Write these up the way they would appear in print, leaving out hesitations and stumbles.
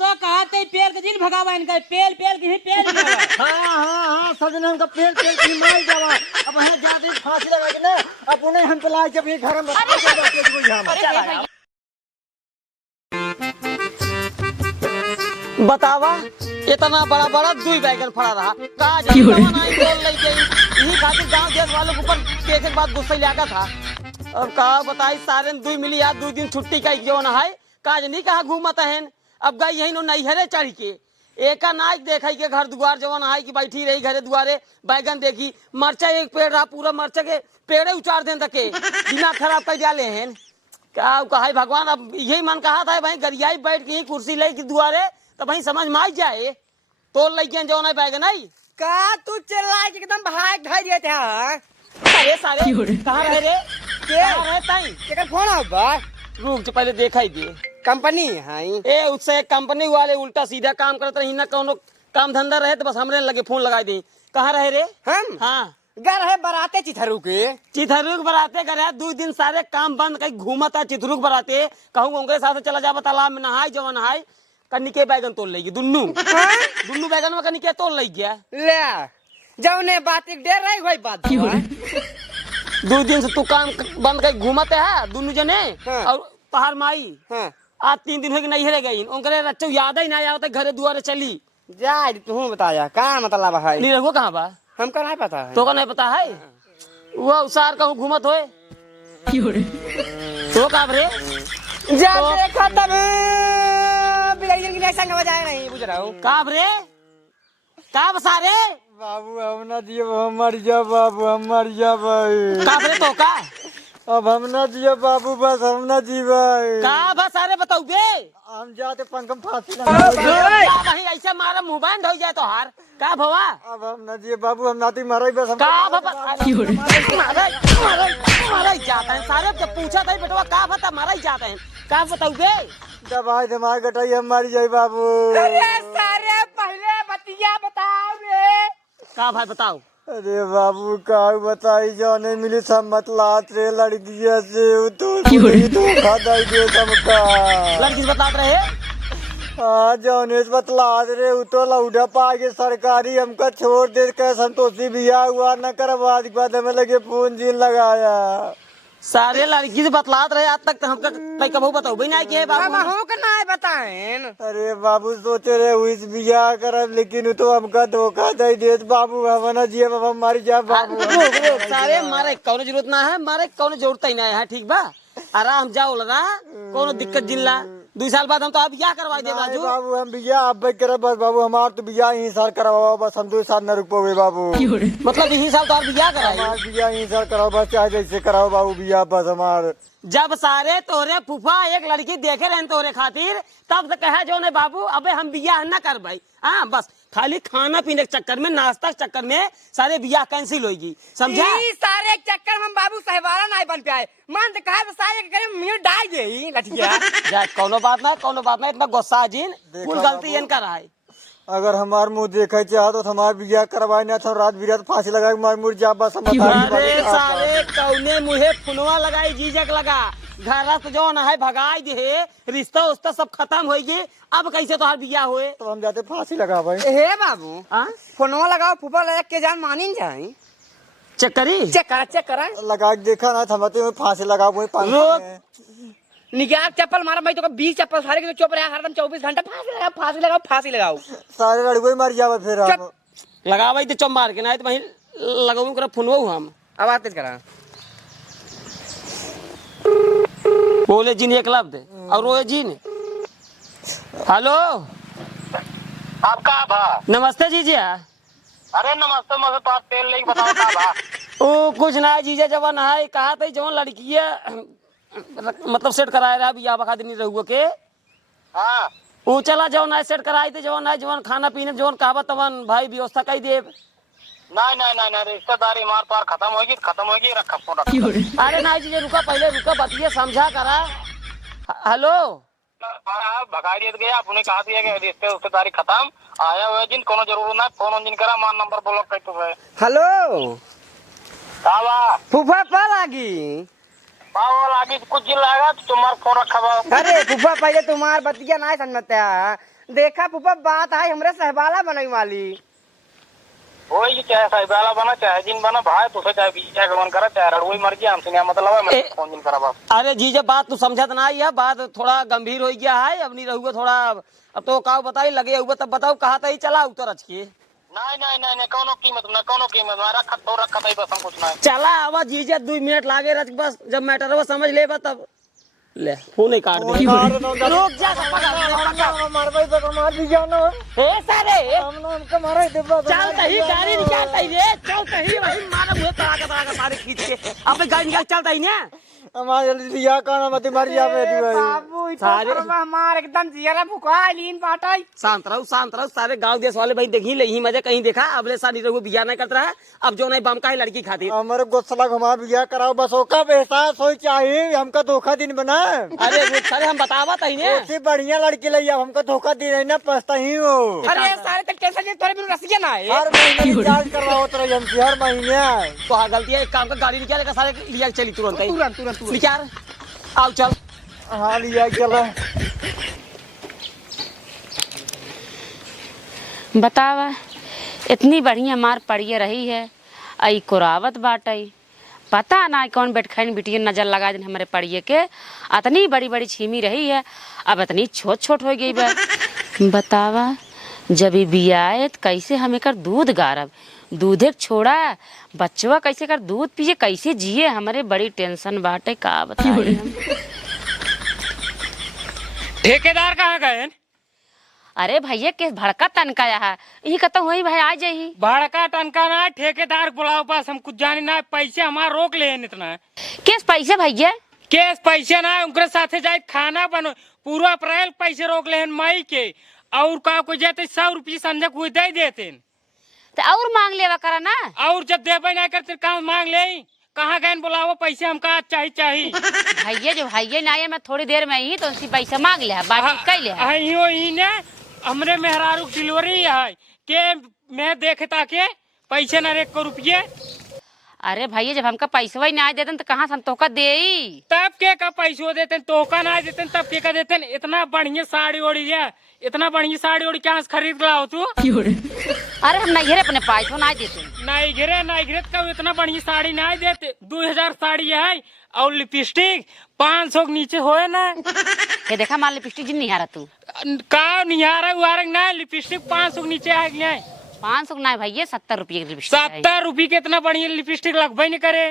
तो कहा थे पेड़ के दिन भगावा इनका पेल पेल के ही पेल हाँ सजना हमका पेल पेल की मार जावा अब है जाते फांसी लगा के ना अब उन्हें हम चलाए जब ये घर में बतावा इतना बड़ा बड़ा दुई बैगन फड़ा रहा कहा जाए यही खातिर गांव देश वालों के ऊपर एक बात गुस्सा लगा था। अब कहा बताई सारे दुई मिली यार 2 दिन छुट्टी का जो ना है काज नहीं कहा घूमत है। अब गई यही नैहरे चढ़ के एक नाच देखा के घर दुआर जवन है कि बैठी रही घरे दुआरे बैगन देखी मरचा एक पेड़ रहा पूरा मरचा के पेड़े उचार दें तके दिमाग खराब कर डाले हैं। क्या कहा भगवान अब यही मन कहा था भाई गरियाई बैठ के कुर्सी ले के दुआरे तो भाई समझ में आई जाए तोड़ लेके जो ना बैगन आई का तू चिल्ला के एकदम भाग धर दिए थे अरे सारे कहाँ रहे रे कहाँ रहे ताई केकर फोन आ बा रुक जो पहले देखा ही दे कंपनी है ए उससे कंपनी वाले उल्टा सीधा काम करते रही ना कोनो काम धंधा रहे तो बस हमरे लगे फोन लगाई दी। कहाँ रहे रे हम हाँ घर है बराते चिथरू के चिथरुक बराते करे 2 दिन सारे काम बंद कहीं घूमता चिथरुक बराते कहूँ उनके साथ चला जा तालाब में नहाय जवन नहाय कन्नी के बैगन तोड़ लेगी दुन्नू दुन्नू बैगन में कन्नी के तोड़ ले गया ले जौने बात एक डेर रही वही बात 2 दिन से तू काम बंद कर घूमते है दोनों जने हाँ। और पहाड़ माई हाँ। आज 3 दिन हो गए नहीं रह गई उनके रच्चो याद ही ना आवत घरे दुआरे चली जा तू बताया का मतलब है नहीं रहो कहाँ बा हमको नहीं पता है तो का नहीं पता है वो उसार कहूँ घूमत होए तो का रे जा देखा तब बिगड़ियन की संग बजाए नहीं बुझ रहा हूँ का रे का बसारे बाबू हम ना दिए हम मर जा बाबू हम मर जा भाई का रे तो का अब हम ना दिए बाबू बस हम ना जी भाई का बसारे बताऊ बे हम जाते पंखम फांसी लगा भाई ऐसे मारा मोबाइल धो जाए तो हार का भवा अब हम ना दिए बाबू हम नाती मारे बस हम का भवा मारा जाता है सारे जब पूछा था बेटवा का बता मारा ही जाता है का बताऊ बे दवाई दिमाग कटाई हम मर जाए बाबू अरे सारे पहले बतिया बताओ रे का भाई बताओ अरे बाबू का बताई जाने मिली सब मतलात रे लड़किया से तो धोखा दे दे सबका लड़की से बतात रहे हाँ जौने से बतलात रे वो तो लौटा पाके सरकारी हमका छोड़ दे के संतोषी बिया हुआ न करवा के बाद हमें लगे फोन जीन लगाया सारे लड़की से बतलात रहे आज तक हमका कहीं कबू बताओ भाई ना के बाबू हो के ना बताएं अरे बाबू सोचे रहे हुई बिया करब लेकिन वो तो हमका धोखा दे दे बाबू हम ना जिये बाबा मारी जा बाबू सारे मारे कौनो जरूरत ना है मारे कौनो जरूरत ही ना है ठीक बा आराम जाओ लगा कोनो दिक्कत जिल्ला 2 साल बाद हम तो अब बियाह करवा दे बाजू बाबू हम बिया अब करब बस बाबू हमार तो बिया यही साल करवाओ बस हम 2 साल न रुकोगे बाबू मतलब यही साल तो आप बियाह कराए हमार बिया यही साल कराओ बस चाहे जैसे कराओ बाबू बिया बस हमार जब सारे तोरे फूफा एक लड़की देखे रहे तोरे खातिर तब से कहे जो ने बाबू अबे हम बियाह न कर भाई हाँ बस खाली खाना पीने के चक्कर में नाश्ता के चक्कर में सारे बियाह कैंसिल होगी समझा सारे चक्कर में बाबू सहवारा नहीं बन पाए मन तो कहा सारे के करे मुंह डाल गई लठिया जा कोनो बात ना इतना गुस्सा जिन कुल गलती इनका रहा है अगर हमार मुँह देखे चाह तो हमार बिया करवाए ना था रात बिरात फांसी लगा के मार मुर जा बस अरे सारे कौने मुहे फुनवा लगाई जीजक लगा घर जो न है भगाई दे रिश्ता उस्ता सब खत्म होगी अब कैसे तोहार बिया हुए तो हम जाते फांसी लगा भाई हे बाबू हाँ फोनवा लगाओ फूफा लगा के जान मानी जाए चेक करी चेक करा लगा के देखा ना थमाते हुए फांसी लगा वही निगाह चप्पल मारा भाई तो 20 चप्पल सारे के चुप रहा हरदम 24 घंटा फांसी लगाओ सारे लड़कों मार जावे फिर हम लगा भाई तो चम मार के ना तो वहीं लगाऊ कर फुनवो हम आवाज तेज करा बोले जिन एक लफ्ज और रोए जिन हेलो आपका भा नमस्ते जीजा अरे नमस्ते मस्त तो आप तेल लेके बताओ का भा ओ कुछ ना है जीजा जवन है कहा था जवन लड़की है मतलब सेट कराए रहा बियाह बखा नहीं रहुआ के हाँ वो चला जवन है सेट कराई थे जवन है जवन खाना पीने जवन कहवा तवन भाई व्यवस्था कई दे नहीं रिश्तेदारी मार पार खत्म होगी रखा फोन रखा अरे ना जीजा रुका पहले रुका बतिए समझा करा हेलो भगाई दिया गया आपने कहा दिया कि रिश्तेदारी खत्म आया हुआ जिन कोनो जरूर ना फोन जिन करा मान नंबर ब्लॉक कर तो है हेलो का बा फूफा कल आगी पाव लागी कुछ जिन लागा तो तुम्हारा फोन रखा बा अरे फूफा पहले तुम्हार बतिया ना समझते देखा पुपा बात आई हमरे सहबाला बनई वाली। वही चाहे साहिबाला बना चाहे जिन बना भाई तुझे चाहे बीजा गमन करा चाहे रड़ुई मर गया हमसे क्या मतलब है मैं फोन जिन करा बस। अरे जीजा बात तू समझत ना है, बात थोड़ा गंभीर हो गया है, अब नहीं रहूगा थोड़ा। अब तो का बताई लगे हुआ तब बताओ कहा था ही चला उतर अच के। नहीं कोनो कीमत ना रखा था बस हम कुछ ना चला आवा जीजा 2 मिनट लागे रच बस, जब मैटर वो समझ ले तब ले फोन ही काट दे। रुक जा मार भाई तो मार भी जानो ए सारे हमको मारा दे चलता ही गाड़ी निकालता ही रे, चलता ही वही मारा मुझे तड़ाका सारे खींच के अपने गाड़ी निकाल चलता ही ना। हमारे जल्दी दिया काना मत मार जा बेटी भाई। बाबू सारे हमार एकदम जियरा भुका लीन पाटाई। शांत रहो सारे गांव देश वाले भाई देखी ले ही मजे कहीं देखा अबले साल रघु बिया नहीं करता है, अब जो नहीं बम का ही लड़की खाती। हमारे गोसला घुमा बिया कराओ बस ओका एहसास हो चाहिए हमका धोखा दिन बना। अरे वो सारे हम बतावा तही ने उससे बढ़िया लड़की लई अब हमका धोखा दे रही ना पछता ही हो। अरे सारे तक टेंशन ले तोरे बिनु रसिया ना है। हर महीने रिचार्ज करवाओ तेरा हमसे हर महीने। तो हाँ गलती है, एक काम का गाड़ी निकालेगा सारे लिया चली तुरंत ही तुरंत निकाल आओ चल। हाँ लिया चला बतावा इतनी बढ़िया मार पड़िए रही है आई कुरावत बाटई, पता ना कौन बैठखैन बिटिया नजर लगा दिन हमारे पड़िए के। इतनी बड़ी बड़ी छीमी रही है अब इतनी छोट छोट हो गई बा। बतावा जब ये बियात कैसे हमें कर दूध गारब, दूधे छोड़ा बच्चवा कैसे कर दूध पिए कैसे जिए, हमारे बड़ी टेंशन बाटे का बताइए हम। ठेकेदार कहाँ गए? अरे भैया के भड़का तनकाया है यही कहता वही भाई आ जाही। भड़का टनका ना ठेकेदार बुलाओ पास हम कुछ जाने ना, पैसे हमारा रोक ले इतना। किस पैसे भैया? केस पैसे ना उनके साथे जाए खाना बनो पूरा अप्रैल पैसे रोक ले मई के और का को जाते 100 रुपये संजय को दे देते तो और मांग लेवा करा ना। और जब देवे ना करते कहाँ मांग ले कहाँ गए बुलाओ पैसे हमका चाहिए। भैया जो भैया ना आए मैं थोड़ी देर में ही तो उसी पैसा मांग ले बाकी कह ले। हमरे मेहरारू डिलीवरी है के मैं देखता के पैसे ना 1 रुपये। अरे भैया जब हमका पैसा ही ना देते तो कहाँ से हम तोका दे तब के का पैसो देते तोका ना देते तब के का देते। इतना बढ़िया साड़ी ओढ़ी है, इतना बढ़िया साड़ी ओढ़ी क्या खरीद लाओ तू? अरे हम नहीं घेरे अपने पैसा ना देते। नहीं घेरे का इतना बढ़िया साड़ी नहीं देते। 2000 साड़ी है और लिपस्टिक 500 के नीचे होए ना। ये देखा मार लिपस्टिक जिन निहारा तू का निहारा उहारा ना लिपस्टिक 500 के नीचे आ गया है। 500 ना भैया 70 रुपये की लिपस्टिक। 70 रुपये के इतना बढ़िया लिपस्टिक लगभग नहीं करे।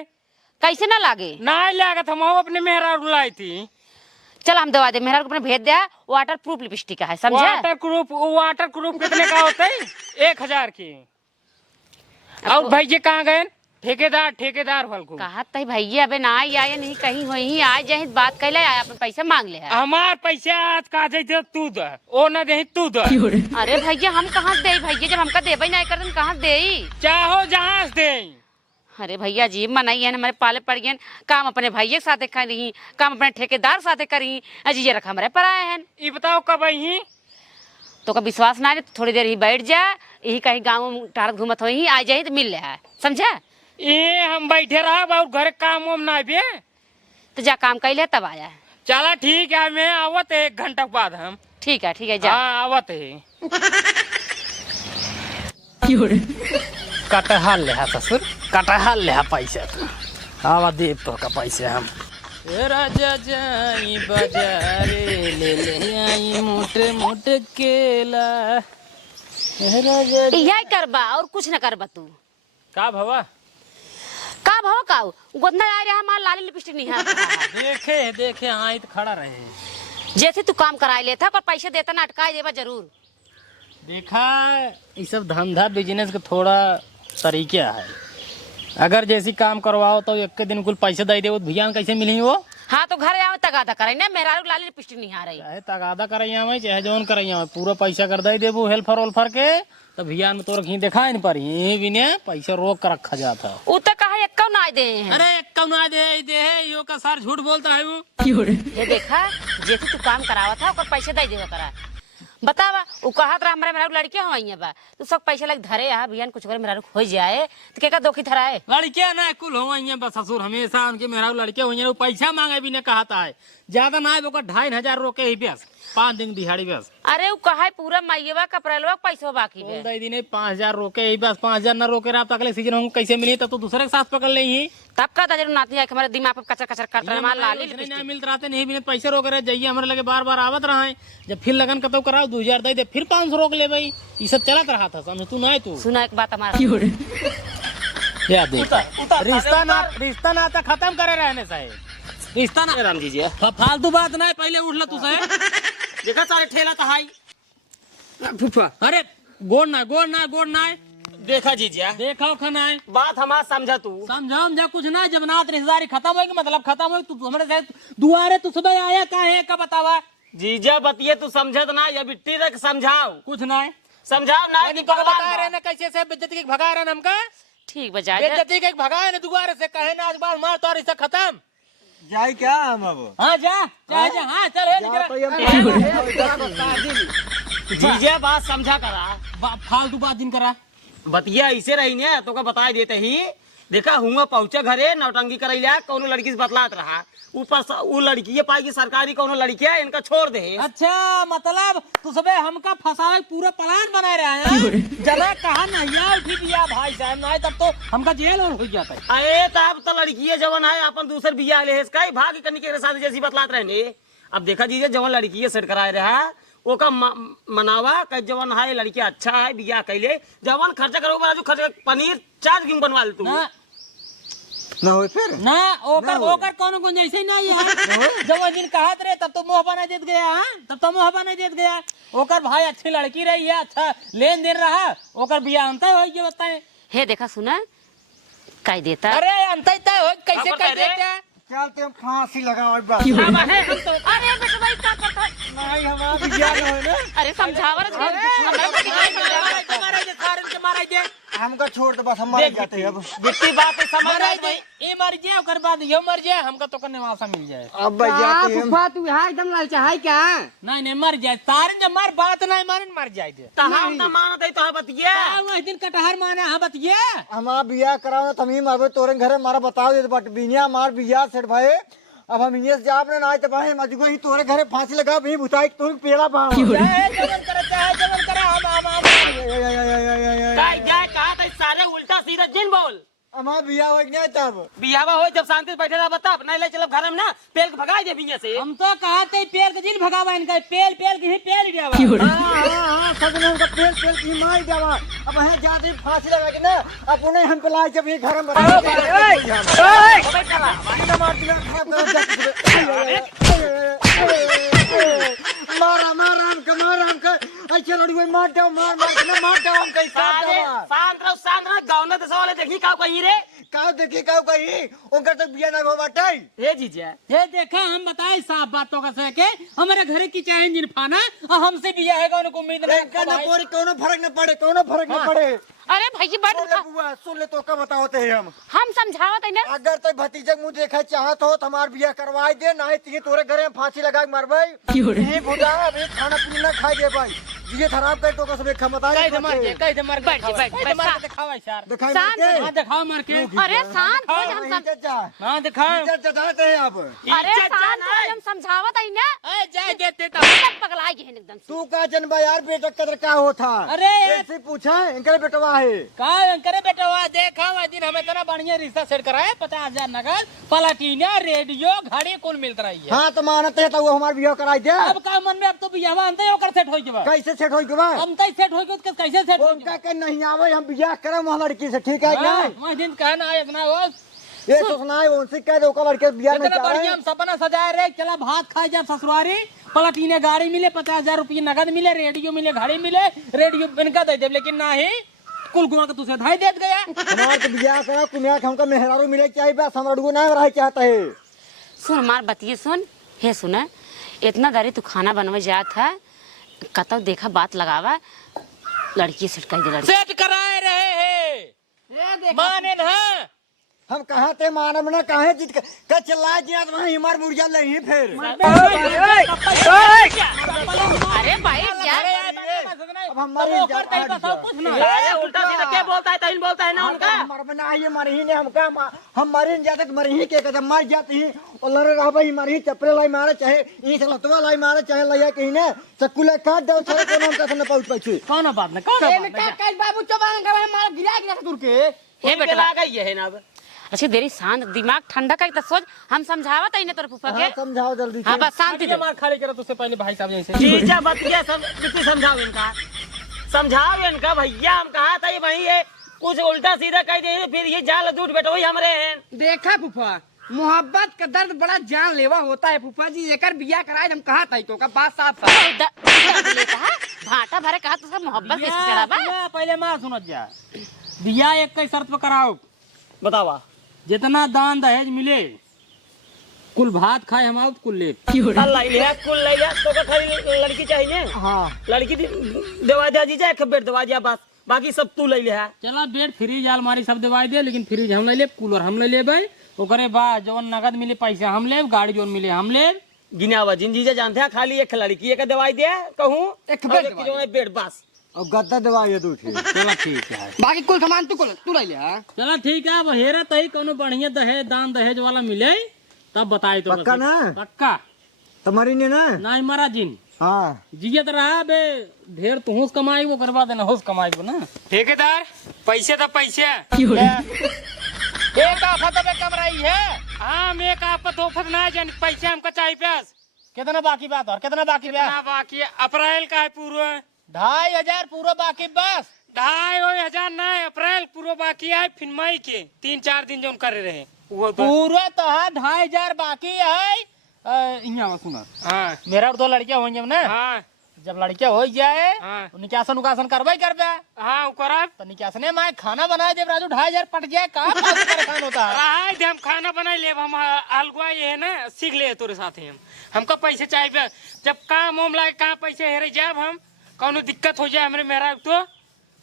कैसे ना लागे? ना लागत हम अपने मेहरारू लाई थी। चल हम दवा दे मेहरा को अपने भेज दिया। वाटर प्रूफ लिपस्टिक है समझे? वाटर प्रूफ कितने का होता है? 1000 की। और भैया कहाँ गए? ठेकेदार वाल को कहा तही भैया अबे ना आए नहीं कहीं हो ही आ जाए बात कहले आया अपन पैसा मांग ले। हमार पैसा आज का दे तू दे ओ ना दे तू दे। अरे भैया हम कहाँ दे भैया जब हमका देबे नहीं कर कहाँ दे चाहो जहाँ दे। अरे भैया जी मनाई है हमारे पाले पड़ गए काम अपने भैया के साथ करी काम अपने ठेकेदार साथ करी अजी रखा हमारे पर आए हैं। ये बताओ कब आई तो का विश्वास ना है थोड़ी देर ही बैठ जा यही कहीं गाँव में टार घूमत हो ही आ जाए तो मिल रहा है समझा? ये हम बैठे रहा और घर काम वाम ना भी तो जा काम कर ले तब आया। चला ठीक है मैं आवत 1 घंटा बाद हम। ठीक है जा। हाँ आवत है। कटहल ले ससुर कटहल ले पैसा आवा दे तो का पैसे हम। राजा जाई बाजारे ले ले आई मोटे मोटे केला। यही करबा और कुछ न करबा तू का भवा का भाव का गोदना आ रहा हमारा लाली लिपस्टिक नहीं है। देखे हाँ तो खड़ा रहे जैसे तू काम कराए लेता पर पैसे देता ना अटकाए देवा जरूर। देखा ये सब धंधा बिजनेस का थोड़ा तरीका है। अगर जैसी काम करवाओ तो एक दिन कुल पैसे दे दे भैया कैसे मिली वो। हाँ तो घर आवे तगादा करे ना मेरा लाली लिपस्टिक नहीं आ रही चाहे तगादा करैया में चाहे जौन करैया में पूरा पैसा कर दे देबो हेल्फर ओल्फर के तो भैया में तोर कहीं देखा नहीं पारी बिने पैसा रोक कर रखा जाता। उ तो कहा एक कौ ना दे हैं। अरे कौन ना दे यो का सर झूठ बोलता है वो। ये देखा जैसे तू काम करावा था और पैसे दे देवा करा बतावा वो कहत रहा हमारे मेरा लड़कियां हो बा तू सब पैसा लग धरे यहाँ भैया कुछ करे मेरा हो जाए तो क्या दोखी धराए लड़कियां ना कुल हो बस ससुर हमेशा उनके मेरा लड़के हो पैसा मांगे भी ने कहता है ज्यादा ना है 2500 रोके ही बेस 5 दिन दिहाड़ी बस अरे वो कहा पूरा माइयवा कपड़लवा पैसा बाकी बोल है। दे दिन 5000 रोके ही बस 5000 न रोके रहा तो अगले सीजन हमको कैसे मिली तब तो दूसरे के साथ पकड़ ले ही तब का जरूर नाती है कि हमारे दिमाग पे कचर कचर करता है हमारा लाली नहीं लिपस्टिक। मिलते रहते नहीं बिना पैसे रोक रहे जाइए हमारे लगे बार बार आवत रहा है जब फिर लगन कतो कराओ 2000 दे दे फिर 500 रोक ले भाई ये सब चलत रहा था समझ तू ना तू सुना एक बात हमारा क्या देख रिश्ता नाता खत्म करे रहने साहेब रिश्ता ना राम जी जी फालतू बात ना पहले उठ ला तू साहेब देखा सारे ठेला तो हाई फुफा अरे गोड़ ना देखा जीजिया देखा खाना है बात हमारा समझा तू समझा कुछ ना जब नात रिश्तेदारी खत्म होगी मतलब खत्म होगी तू हमारे साथ दुआरे तू सुबह आया का है का बतावा जीजा बतिए तू समझत ना ये बिट्टी तक समझाओ कुछ ना है समझाओ ना कि बता रहे ना कैसे से बेइज्जती के भगा रहे हमका ठीक बजा बेइज्जती के भगा है ना दुआरे से कहे ना आज बार मार तो रिश्ता खत्म जाए क्या हम अब हाँ जा हाँ चल जीजा बात समझा करा फालतू बात दिन करा बतिया ऐसे रही ने तो का बता देते ही देखा हुआ पहुंचे घरे नौटंकी करैला कोनो लड़की से बतलात रहा ऊपर वो लड़की पाएगी सरकारी कोनो लड़की है इनका छोड़ दे अच्छा मतलब तू सबे हमका फंसावे पूरा प्लान बना रहे हैं जगह कहा नहीं उठी बिया भाई साहब ना तब तो हमका जेल और हो जाता है अरे तब तो लड़की जवन है अपन दूसर बिया ले इसका भाग करने के साथ जैसी बतलात रहने अब देखा जीजे जवन लड़की सेट कराए रहा ओका मनावा कह जवन है लड़की अच्छा है बिया कैले जवन खर्चा करो बाजू खर्चा पनीर 4 किलो बनवा ले तू ना हो फिर ना ओकर कोनो को जैसे नहीं है जब वो दिन कहत रहे तब तो मोह बना देत गया हां तब तो मोह बना देत गया ओकर भाई अच्छी लड़की रही है अच्छा लेन देन रहा ओकर बियाह अंत होई के बताए हे देखा सुना कह देता अरे अंत हो कैसे कह देते चलते हम फांसी लगाओ बस अरे बेटा भाई क्या करता है? नहीं हमारा बिया न होए ना अरे समझावर हमका छोड़ दे बस हम मर जाते हैं अब बिट्टी बात समझ रही ये मर जाए ओकर बाद यो मर जाए हमका तो करने वाला मिल जाए अब बच जाते हैं फूफा तू यहाँ एकदम लालचा है क्या? नहीं मर जाए तारन जब मर बात नहीं मारन मर जाए दे हम ना मानत है तो बतिया वह दिन कटहर माने हाँ बतिए हमारा बिया कराओ तो हम ही मरबे तोरे घरे मारा बताओ दे बट बिनिया हमार बिया सेठ भाई अब हम ये जाब ने ना आए तो भाई मजगो ही तोरे घरे फांसी लगा भी बुताई तू पेड़ा भाव जवन करा हम जाए कहा था सारे उल्टा सीधा जिन बोल हमारा बिया हो गया तब बियावा हो जब शांति से बैठे रहा बता नहीं ले चलो घर में ना पेल के भगा दे बिया से हम तो कहते पेड़ के जिन भगावा इनका पेल के ही पेल गया हाँ सब ने उनका पेल पेल की मार देवा अब है जाते फांसी लगा के ना अब उन्हें हम पिलाए जब ये घर में मारा हमका अच्छा लड़ी मार दो मार हम कहीं शांत रहो गाँव में दसवाले देखी का कही रे का देखी का कहीं उनका तो बिया ना हो बाटे हे जीजा ये देखा हम बताए साफ बातों का सह के हमारे घरे की चाहे इंजन फाना और हमसे बिया है उनको उम्मीद नहीं कोनो फर्क न पड़े अरे भाई ये बात बुआ सुन ले तो का बताओते हैं हम समझावत है ना अगर तो भतीजे मुंह देखा चाहत हो हमार बिया करवाई दे नहीं तो तोरे घरे में फांसी लगा के मरबे यही बुझा अभी खाना पीना खाई दे भाई ये खराब कर तो का सब एक बता कह दे मर बैठ दिखावा यार दिखाई शांत दे हां दिखाओ मार के अरे शांत हो हम हां दिखाओ चाहते हैं आप अरे शांत हो हम समझावत है ना ए जाए देते तो पगला गए एकदम तू का जनबा यार बेटा कदर का होता अरे ऐसे पूछा इनके बेटवा है का करे बेटा वा देखा वो दिन हमें इतना बढ़िया रिश्ता सेट कराए 50,000 नगद प्लाटिना रेडियो घड़ी कुल मिलता रही है हाँ तो मानते है तो वो हमार बिया कराई दे अब का मन में अब तो बियाह अंते ओकर सेट होई के बा कैसे सेट होई के बा हम तई सेट होई के कैसे सेट होई उनका के नहीं आवे हम बिया करम वहां लड़की से ठीक है क्या मैं दिन कहना इतना वो ये सोचना है उनसे कह दो का लड़के बिया में इतना बढ़िया हम सपना सजाए रहे चला भात खाए जब ससुरारी प्लाटिना गाड़ी मिले 50,000 रुपये नगद मिले रेडियो मिले घड़ी मिले रेडियो इनका दे दे लेकिन नहीं कुल गुआ के तुझे धाई देत गया हमार के बिया करा कुमिया हमका मेहरारू मिले चाहिए बस हम अड़गो ना रह चाहता है सुन मार बतिए सुन हे सुना इतना देरी तू खाना बनवे जात है कतौ देखा बात लगावा लड़की सेट कर दे लड़की सेट कराए रहे हैं माने ना हम कहा थे मानव ना कहे जीत का चिल्ला जिया वहां हमार मुर्जा नहीं फिर अरे भाई यार अब हमारी अरे उल्टा सीधा क्या बोलता है, तहीं बोलता है ना उनका। हमारे बना ये मर ही ने हमका हम मरी जाते तो मर ही के कहते मर जाते ही और लड़ रहा भाई मर ही चप्पल लाई मारे चाहे ई लतवा लाई मारे चाहे लैया कहीं ने चक्कूले काट दो सारे को नाम का पहुंच पाछी कौन बात ना, कौन ए में का काई बाबू चबांग का मार गिरा दूर के हे बेटा गई है ना। अब अच्छी देरी शांत, दिमाग ठंडा कर तो सोच। हम समझावत है तोर फूफा के। समझाओ जल्दी हाँ बस शांति से। मार खाली करो तुझसे पहले भाई साहब जैसे। चीजा बतिया सब कितनी समझाओ इनका, समझाओ इनका भैया। हम कहा था ये भाई ये कुछ उल्टा सीधा कह दे फिर ये जाल दूध बेटा वही हमरे हैं। देखा फूफा, मोहब्बत का दर्द बड़ा जानलेवा होता है फूफा जी। एकर बिया कराए हम कहा था तो का बात साफ भाटा भरे कहा तो सब मोहब्बत से चढ़ा बा। पहले मार सुनत जा, दिया एक कई शर्त पे कराओ। बतावा जितना दान दहेज मिले कुल भात खाए हम आउट कुल ले। अल्लाह लिया कुल ले लिया तो का खाली लड़की चाहिए। हां लड़की दवा दिया जी जाए, एक बेड दवा दिया बस, बाकी सब तू ले लिया। चला बेड फ्रिज अलमारी सब दवाई दे, लेकिन फ्रिज हम ले ले, कूलर हम ले ले भाई। ओकरे बाद जौन नगद मिले पैसा हम ले, गाड़ी जौन मिले हम ले। गिनावा जिन जीजा जानते हैं खाली एक लड़की एक दवाई दिया कहूँ एक बेड जो है बेड बस। और गद्दा दवाई है दूसरी। चला ठीक है, बाकी कुल सामान तू ले ले। हां चला ठीक है। अब हेरा तही कोनो बढ़िया दहेज दान दहेज वाला मिले तब बताई तो पक्का ना? पक्का तुम्हारी ने ना नहीं मरा जिन हाँ जियत रहा बे, ढेर तू होश कमाई वो करवा देना, होश कमाई को ना। ठेकेदार पैसे तो पैसे एक आफत पे कम रही है। हाँ मैं का आपत होफत ना जान, पैसे हमको चाहिए प्यास। कितना बाकी बात और कितना बाकी कितना बाकी है? अप्रैल का है पूरा 2500 पूरा बाकी बस। 2500 ना, अप्रैल पूरा बाकी है, फिर मई के 3-4 दिन जो करे रहे वो तो। पूरा तो है 2500 बाकी है। यहाँ सुना, हाँ मेरा और 2 लड़कियां होंगे ना। हाँ जब लड़कियां हो जाए हाँ निकासन उकासन करवाई करबे। हाँ करब तो निकासने में खाना बनाए जब राजू 2500 पट जाए कहाँ परेशान होता है। रहा दे, हम खाना बना ले, हम अलगुआ ये है ना सीख ले तोरे साथ ही। हमको पैसे चाहिए, जब काम उम लागे कहाँ पैसे हेरे जाए हम, कौनो दिक्कत हो जाए हमरे मेरा तो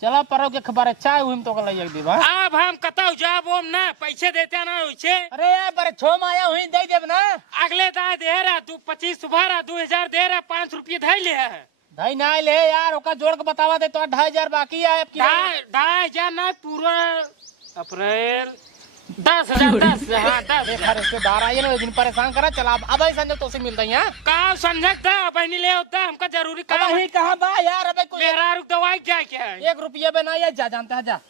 चला परो के खबर अच्छा है हम तो कल एक देबा। अब हम कतौ जाब हम ना, पैसे देते ना वैसे। अरे यार बरे छो माया हुई दे देब ना। अगले दाए दे रहा 25 सुबह रहा 2000 दे रहा, 5 रुपये धै ले है। भाई ना ले यार ओका जोड़ के बतावा दे तो 2500 बाकी है अब की। 2500 ना पूरा अप्रैल 10,000 10 हाँ 10 रिश्तेदार आए ना दिन परेशान करा। चला अब ही संजय तो से मिलता है यहाँ। कहा समझक था बहनी ले होता हमका जरूरी काम अब है। ही कहाँ बा यार अबे कोई मेरा रुक दवाई क्या क्या है 1 रुपया में ना ये जा जानता है जा।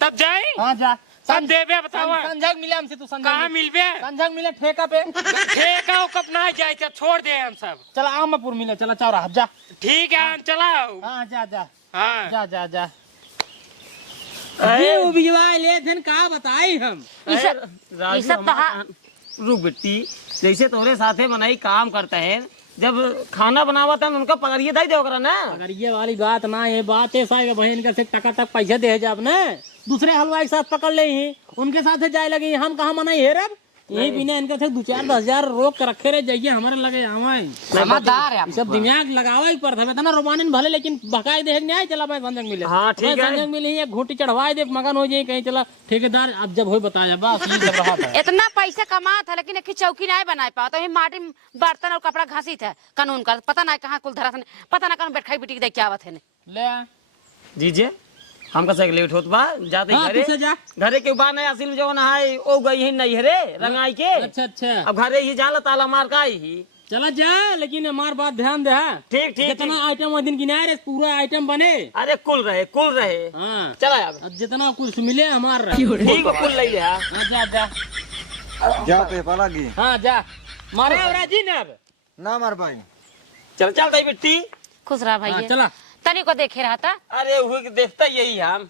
तब जाए हाँ जा सब देवे बताओ संजय मिले हमसे तू संजय कहाँ मिलबे संजय मिले ठेका पे। ठीक है कब ना जाए तो छोड़ दे हम सब। चला आमपुर मिले चला चौरा जा। ठीक है हम चलाओ। हाँ जा जा हाँ जा जा जा। ये उबिजवा ले थे का बताई हम। ये सब तो हाँ रुक बेटी, जैसे तोरे साथे बनाई काम करते हैं, जब खाना बनावा था उनका पकड़िए दे दो ना। अगर ये वाली बात ना, ये बात है साहब बहन का से टका तक पैसे दे जाब ना, दूसरे हलवाई के साथ पकड़ ले ही उनके साथ जाए लगे, हम कहाँ मनाई है रब यही बिना इनका से 2-4 10,000 रोक कर रखे रहे जाइए हमारे लगे हमारे समझदार है। सब दिमाग लगावा ही पड़ता है ना रोमानिन भले, लेकिन बकाई देख नहीं चला भाई संजंग मिले। हाँ, ठीक है। संजंग मिले एक घोटी चढ़वाए दे मगन हो जाए कहीं चला ठेकेदार अब जब हो बताया बस ये सब रहा था। इतना पैसा कमा था लेकिन एक चौकी नहीं बना पाओ तो माटी में बर्तन और कपड़ा घासी था कानून का पता ना कहाँ कुल धरा था, पता ना कौन बैठाई बिटी देख के आवत है ले जीजे हमका से लेट होत बा जाते हाँ, घरे तू से जा। घरे के बार नहीं असिल जो ना है ओ गई है नहीं हरे रंगाई के। अच्छा अच्छा अब घरे ही जाला ताला मार का ही चला जा, लेकिन हमार बात ध्यान दे। ठीक ठीक जितना आइटम वो दिन गिनाए रे पूरा आइटम बने। अरे कुल रहे हाँ चला अब अब जितना कुछ मिले हमार रहे। ठीक है कुल ले लिया। हाँ जा जा जा पेपर लगी हाँ जा मारे अवराजी ने अब ना मार भाई। चल दई बेटी। खुश रहा हाँ, भाई चला तनी को देखे रहा था। अरे वो देखता यही हम